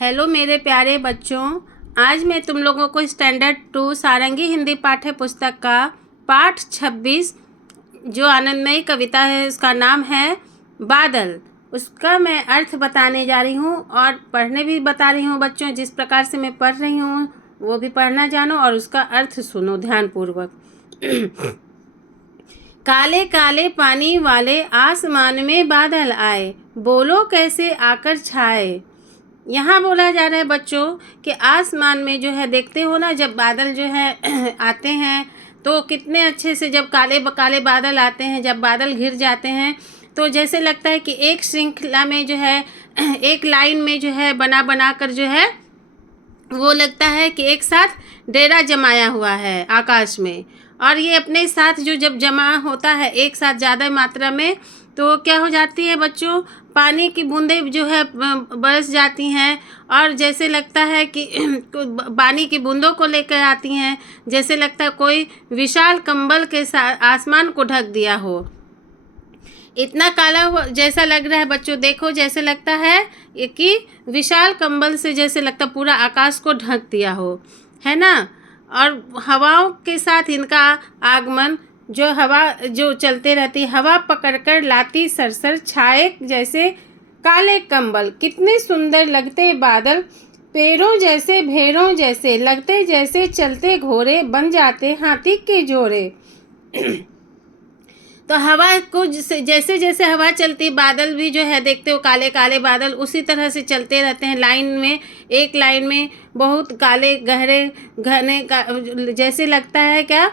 Hello मेरे प्यारे बच्चों। आज मैं तुम लोगों को स्टैंडर्ड 2 सारंगी हिंदी पाठ्य पुस्तक का पाठ 26 जो आनंदमयी कविता है, उसका नाम है बादल। उसका मैं अर्थ बताने जा रही हूँ और पढ़ने भी बता रही हूँ बच्चों। जिस प्रकार से मैं पढ़ रही हूँ वो भी पढ़ना जानो और उसका अर्थ सुनो ध्यानपूर्वक। काले काले पानी वाले आसमान में बादल आए, बोलो कैसे आकर छाए। यहाँ बोला जा रहा है बच्चों कि आसमान में जो है देखते हो ना, जब बादल जो है आते हैं तो कितने अच्छे से, जब काले काले बादल आते हैं, जब बादल घिर जाते हैं तो जैसे लगता है कि एक श्रृंखला में जो है एक लाइन में जो है बना बना कर जो है वो लगता है कि एक साथ डेरा जमाया हुआ है आकाश में। और ये अपने साथ जो जब जमा होता है एक साथ ज़्यादा मात्रा में तो क्या हो जाती है बच्चों, पानी की बूंदें जो है बरस जाती हैं और जैसे लगता है कि पानी की बूंदों को लेकर आती हैं, जैसे लगता है कोई विशाल कंबल के साथ आसमान को ढक दिया हो। इतना काला जैसा लग रहा है बच्चों, देखो जैसे लगता है कि विशाल कंबल से जैसे लगता पूरा आकाश को ढक दिया हो, है ना। और हवाओं के साथ इनका आगमन, जो हवा जो चलते रहती, हवा पकड़कर लाती सरसर छाए जैसे काले कंबल। कितने सुंदर लगते बादल, पेड़ों जैसे भेड़ों जैसे लगते, जैसे चलते घोड़े बन जाते हाथी के जोड़े। तो हवा को जैसे जैसे हवा चलती, बादल भी जो है देखते हो काले काले बादल उसी तरह से चलते रहते हैं लाइन में, एक लाइन में बहुत काले गहरे घने का, जैसे लगता है क्या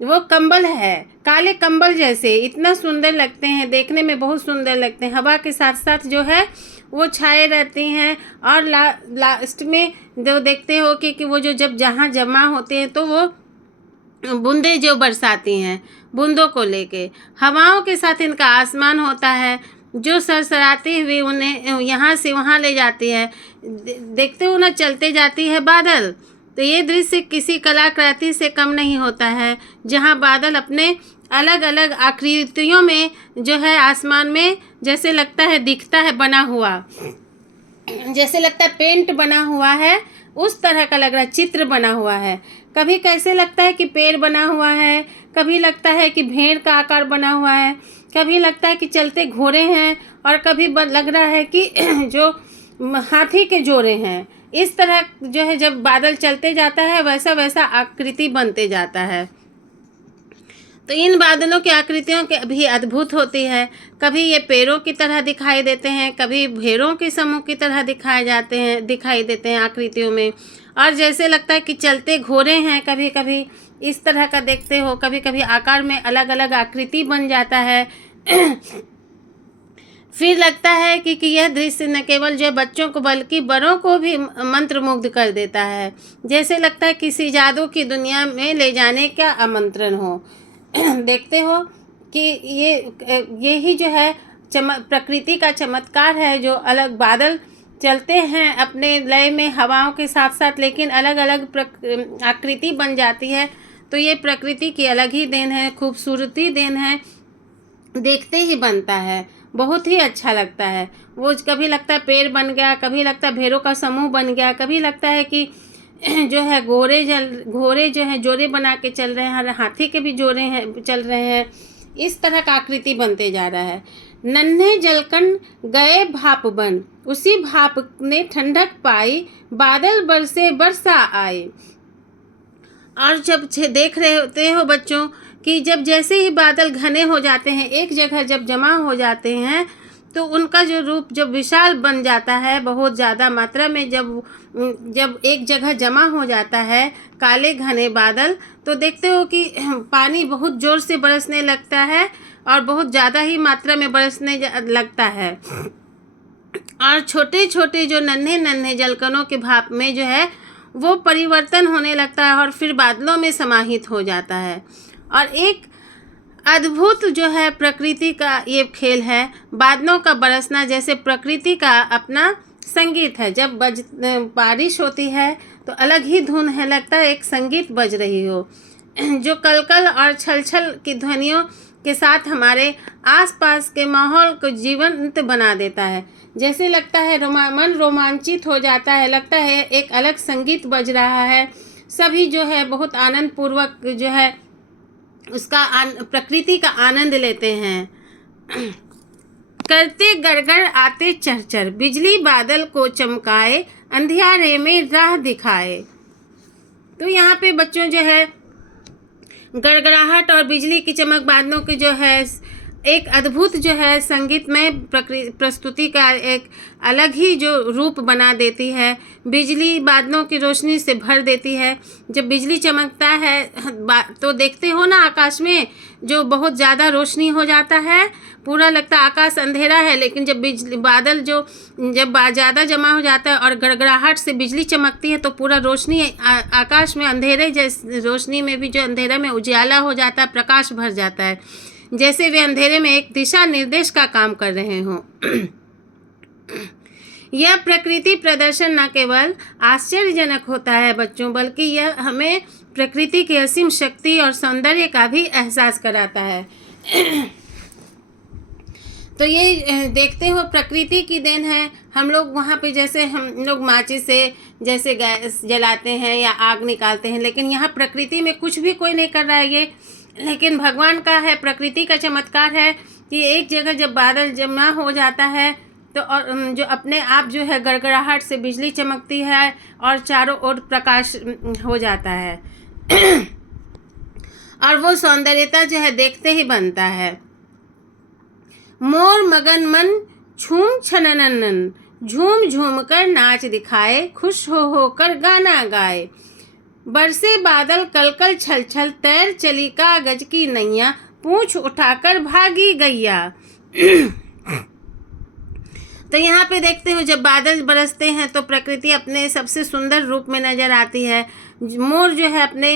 वो कंबल है, काले कंबल जैसे इतना सुंदर लगते हैं, देखने में बहुत सुंदर लगते हैं। हवा के साथ साथ जो है वो छाए रहती हैं और लास्ट में जो देखते हो कि वो जो जब जहाँ जमा होते हैं तो वो बूंदे जो बरसाती हैं, बूंदों को लेके हवाओं के साथ इनका आसमान होता है जो सरसराती हुई उन्हें यहाँ से वहाँ ले जाती है। देखते हो ना, चलते जाती है बादल। तो ये दृश्य किसी कलाकृति से कम नहीं होता है, जहाँ बादल अपने अलग अलग आकृतियों में जो है आसमान में जैसे लगता है दिखता है बना हुआ, जैसे लगता है पेंट बना हुआ है, उस तरह का लग रहा है, चित्र बना हुआ है। कभी कैसे लगता है कि पेड़ बना हुआ है, कभी लगता है कि भेड़ का आकार बना हुआ है, कभी लगता है कि चलते घोड़े हैं और कभी लग रहा है कि जो हाथी के जोड़े हैं। इस तरह जो है जब बादल चलते जाता है वैसा वैसा आकृति बनते जाता है। तो इन बादलों की आकृतियों के भी अद्भुत होती है। कभी ये पेड़ों की तरह दिखाई देते हैं, कभी भेड़ों के समूह की तरह दिखाई देते हैं आकृतियों में, और जैसे लगता है कि चलते घोड़े हैं, कभी कभी इस तरह का देखते हो, कभी कभी आकार में अलग अलग आकृति बन जाता है। फिर लगता है कि यह दृश्य न केवल जो बच्चों को बल्कि बड़ों को भी मंत्रमुग्ध कर देता है, जैसे लगता है किसी जादू की दुनिया में ले जाने का आमंत्रण हो। देखते हो कि यही जो है प्रकृति का चमत्कार है, जो अलग बादल चलते हैं अपने लय में हवाओं के साथ साथ, लेकिन अलग अलग आकृति बन जाती है। तो ये प्रकृति की अलग ही देन है, खूबसूरती देन है, देखते ही बनता है, बहुत ही अच्छा लगता है। वो कभी लगता है पेड़ बन गया, कभी लगता है भेड़ों का समूह बन गया, कभी लगता है कि जो है घोड़े जो है जोड़े बना के चल रहे हैं, हाथी के भी जोड़े हैं चल रहे हैं। इस तरह का आकृति बनते जा रहा है। नन्हे जलकण गए भाप बन, उसी भाप ने ठंडक पाई, बादल बरसे बरसा आए। और जब देख रहे होते हो बच्चों कि जब जैसे ही बादल घने हो जाते हैं, एक जगह जब जमा हो जाते हैं तो उनका जो रूप जब विशाल बन जाता है, बहुत ज़्यादा मात्रा में जब एक जगह जमा हो जाता है काले घने बादल, तो देखते हो कि पानी बहुत ज़ोर से बरसने लगता है और बहुत ज़्यादा ही मात्रा में बरसने लगता है। और छोटे छोटे जो नन्हे नन्हे जलकणों के भाप में जो है वो परिवर्तन होने लगता है और फिर बादलों में समाहित हो जाता है। और एक अद्भुत जो है प्रकृति का ये खेल है, बादलों का बरसना जैसे प्रकृति का अपना संगीत है। जब बारिश होती है तो अलग ही धुन है, लगता है एक संगीत बज रही हो, जो कलकल और छल छल की ध्वनियों के साथ हमारे आसपास के माहौल को जीवंत बना देता है। जैसे लगता है मन रोमांचित हो जाता है, लगता है एक अलग संगीत बज रहा है। सभी जो है बहुत आनंद पूर्वक जो है उसका प्रकृति का आनंद लेते हैं। करते गड़गड़ आते चरचर, बिजली बादल को चमकाए, अंधियारे में राह दिखाए। तो यहाँ पे बच्चों जो है गड़गड़ाहट और बिजली की चमक बादलों की जो है एक अद्भुत जो है संगीतमय प्रस्तुति का एक अलग ही जो रूप बना देती है। बिजली बादलों की रोशनी से भर देती है। जब बिजली चमकता है तो देखते हो ना आकाश में जो बहुत ज़्यादा रोशनी हो जाता है, पूरा लगता है आकाश अंधेरा है, लेकिन जब बिजली बादल जब ज़्यादा जमा हो जाता है और गड़गड़ाहट से बिजली चमकती है तो पूरा रोशनी आकाश में अंधेरे जैसे रोशनी में भी जो अंधेरा में उजाला हो जाता है, प्रकाश भर जाता है, जैसे वे अंधेरे में एक दिशा निर्देश का काम कर रहे हों। यह प्रकृति प्रदर्शन न केवल आश्चर्यजनक होता है बच्चों, बल्कि यह हमें प्रकृति की असीम शक्ति और सौंदर्य का भी एहसास कराता है। तो ये देखते हो प्रकृति की देन है। हम लोग वहाँ पे जैसे हम लोग माचिस से जैसे गैस जलाते हैं या आग निकालते हैं, लेकिन यहाँ प्रकृति में कुछ भी कोई नहीं कर रहा है ये, लेकिन भगवान का है, प्रकृति का चमत्कार है कि एक जगह जब बादल जमा हो जाता है तो और जो अपने आप जो है गड़गड़ाहट से बिजली चमकती है और चारों ओर प्रकाश हो जाता है और वो सौंदर्यता जो है देखते ही बनता है। मोर मगन मन झूम छननन, झूम झूम कर नाच दिखाए, खुश हो कर गाना गाए। बरसे बादल कलकल छल छल, तैर चली कागज की नैया, पूंछ उठाकर भागी गैया। तो यहाँ पे देखते हो जब बादल बरसते हैं तो प्रकृति अपने सबसे सुंदर रूप में नज़र आती है। मोर जो है अपने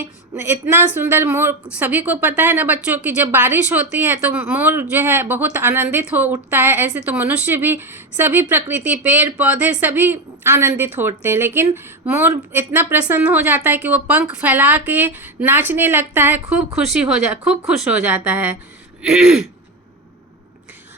इतना सुंदर, मोर सभी को पता है ना बच्चों की जब बारिश होती है तो मोर जो है बहुत आनंदित हो उठता है। ऐसे तो मनुष्य भी, सभी प्रकृति, पेड़ पौधे सभी आनंदित हो उठते हैं, लेकिन मोर इतना प्रसन्न हो जाता है कि वो पंख फैला के नाचने लगता है, खूब खुश हो जाता है।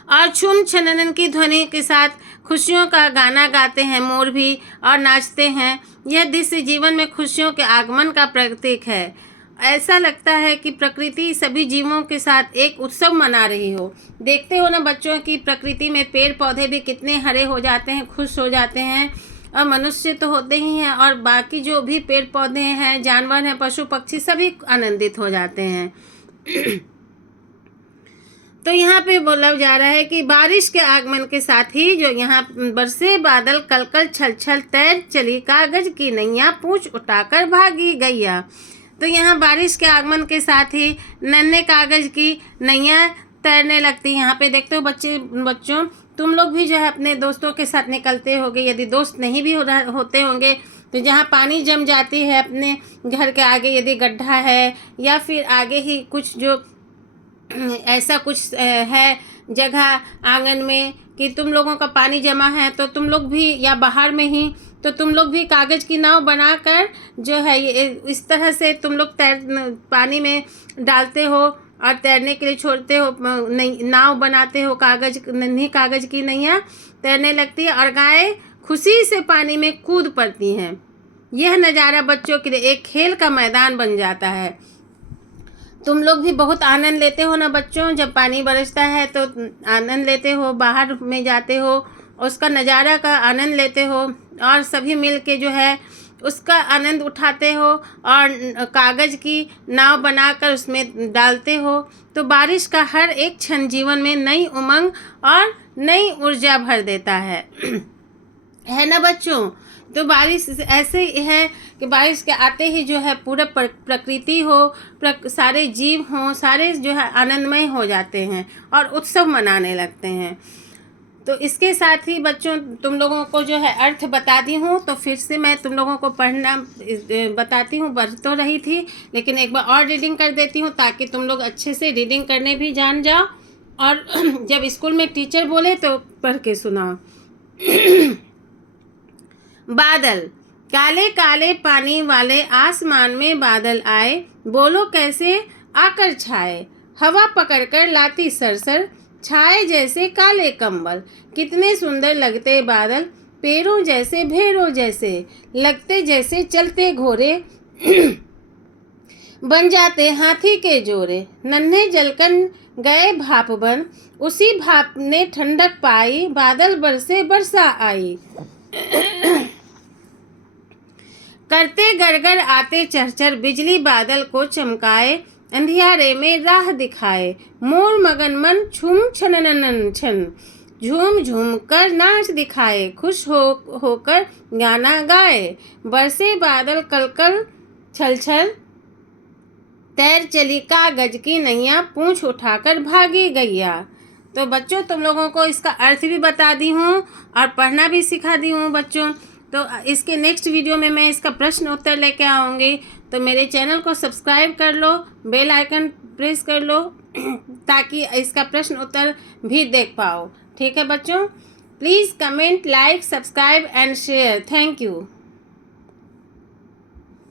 और छुम छननन की ध्वनि के साथ खुशियों का गाना गाते हैं मोर भी और नाचते हैं। यह दृश्य जीवन में खुशियों के आगमन का प्रतीक है। ऐसा लगता है कि प्रकृति सभी जीवों के साथ एक उत्सव मना रही हो। देखते हो ना बच्चों की प्रकृति में पेड़ पौधे भी कितने हरे हो जाते हैं, खुश हो जाते हैं, और मनुष्य तो होते ही हैं और बाकी जो भी पेड़ पौधे हैं, जानवर हैं, पशु पक्षी सभी आनंदित हो जाते हैं। तो यहाँ पे बोला जा रहा है कि बारिश के आगमन के साथ ही जो यहाँ बरसे बादल कलकल छल छल, तैर चली कागज की नैया, पूंछ उठाकर भागी गैया। तो यहाँ बारिश के आगमन के साथ ही नन्हे कागज की नैया तैरने लगती। यहाँ पे देखते हो बच्चों तुम लोग भी जो है अपने दोस्तों के साथ निकलते होगे, यदि दोस्त नहीं भी होते होंगे तो जहाँ पानी जम जाती है अपने घर के आगे, यदि गड्ढा है या फिर आगे ही कुछ जो ऐसा कुछ है जगह आंगन में कि तुम लोगों का पानी जमा है, तो तुम लोग भी, या बाहर में ही, तो तुम लोग भी कागज़ की नाव बनाकर जो है ये इस तरह से तुम लोग पानी में डालते हो और तैरने के लिए छोड़ते हो, नाव बनाते हो, नन्ही कागज़ की नैया तैरने लगती है और गायें खुशी से पानी में कूद पड़ती हैं। यह नज़ारा बच्चों के लिए एक खेल का मैदान बन जाता है। तुम लोग भी बहुत आनंद लेते हो ना बच्चों, जब पानी बरसता है तो आनंद लेते हो, बाहर में जाते हो, उसका नज़ारा का आनंद लेते हो और सभी मिल के जो है उसका आनंद उठाते हो और कागज़ की नाव बनाकर उसमें डालते हो। तो बारिश का हर एक क्षण जीवन में नई उमंग और नई ऊर्जा भर देता है ना बच्चों। तो बारिश ऐसे है कि बारिश के आते ही जो है पूरा प्रकृति हो, सारे जीव हों, सारे जो है आनंदमय हो जाते हैं और उत्सव मनाने लगते हैं। तो इसके साथ ही बच्चों तुम लोगों को जो है अर्थ बता दी हूँ, तो फिर से मैं तुम लोगों को पढ़ना बताती हूँ। बढ़ तो रही थी लेकिन एक बार और रीडिंग कर देती हूँ ताकि तुम लोग अच्छे से रीडिंग करने भी जान जाओ और जब स्कूल में टीचर बोले तो पढ़ के सुनाओ। बादल, काले काले पानी वाले आसमान में बादल आए, बोलो कैसे आकर छाए, हवा पकड़कर लाती सरसर, छाए जैसे काले कंबल। कितने सुंदर लगते बादल, पेड़ों जैसे भेड़ों जैसे, लगते जैसे चलते घोड़े बन जाते हाथी के जोड़े। नन्हे जलकन गए भाप बन, उसी भाप ने ठंडक पाई, बादल बरसे बरसा आई। करते गड़गड़ आते चरचर, बिजली बादल को चमकाए, अंधियारे में राह दिखाए। मोर मगन मन झूम छननन छन, झूम झूम कर नाच दिखाए, खुश होकर गाना गाए। बरसे बादल कलकल छल छल, तैर चली कागज की नैया, पूंछ उठाकर भागी गैया। तो बच्चों, तुम लोगों को इसका अर्थ भी बता दी हूँ और पढ़ना भी सिखा दी हूँ बच्चों। तो इसके नेक्स्ट वीडियो में मैं इसका प्रश्न उत्तर लेके आऊँगी। तो मेरे चैनल को सब्सक्राइब कर लो, बेल आइकन प्रेस कर लो ताकि इसका प्रश्न उत्तर भी देख पाओ। ठीक है बच्चों, please comment, like, subscribe and share. Thank you.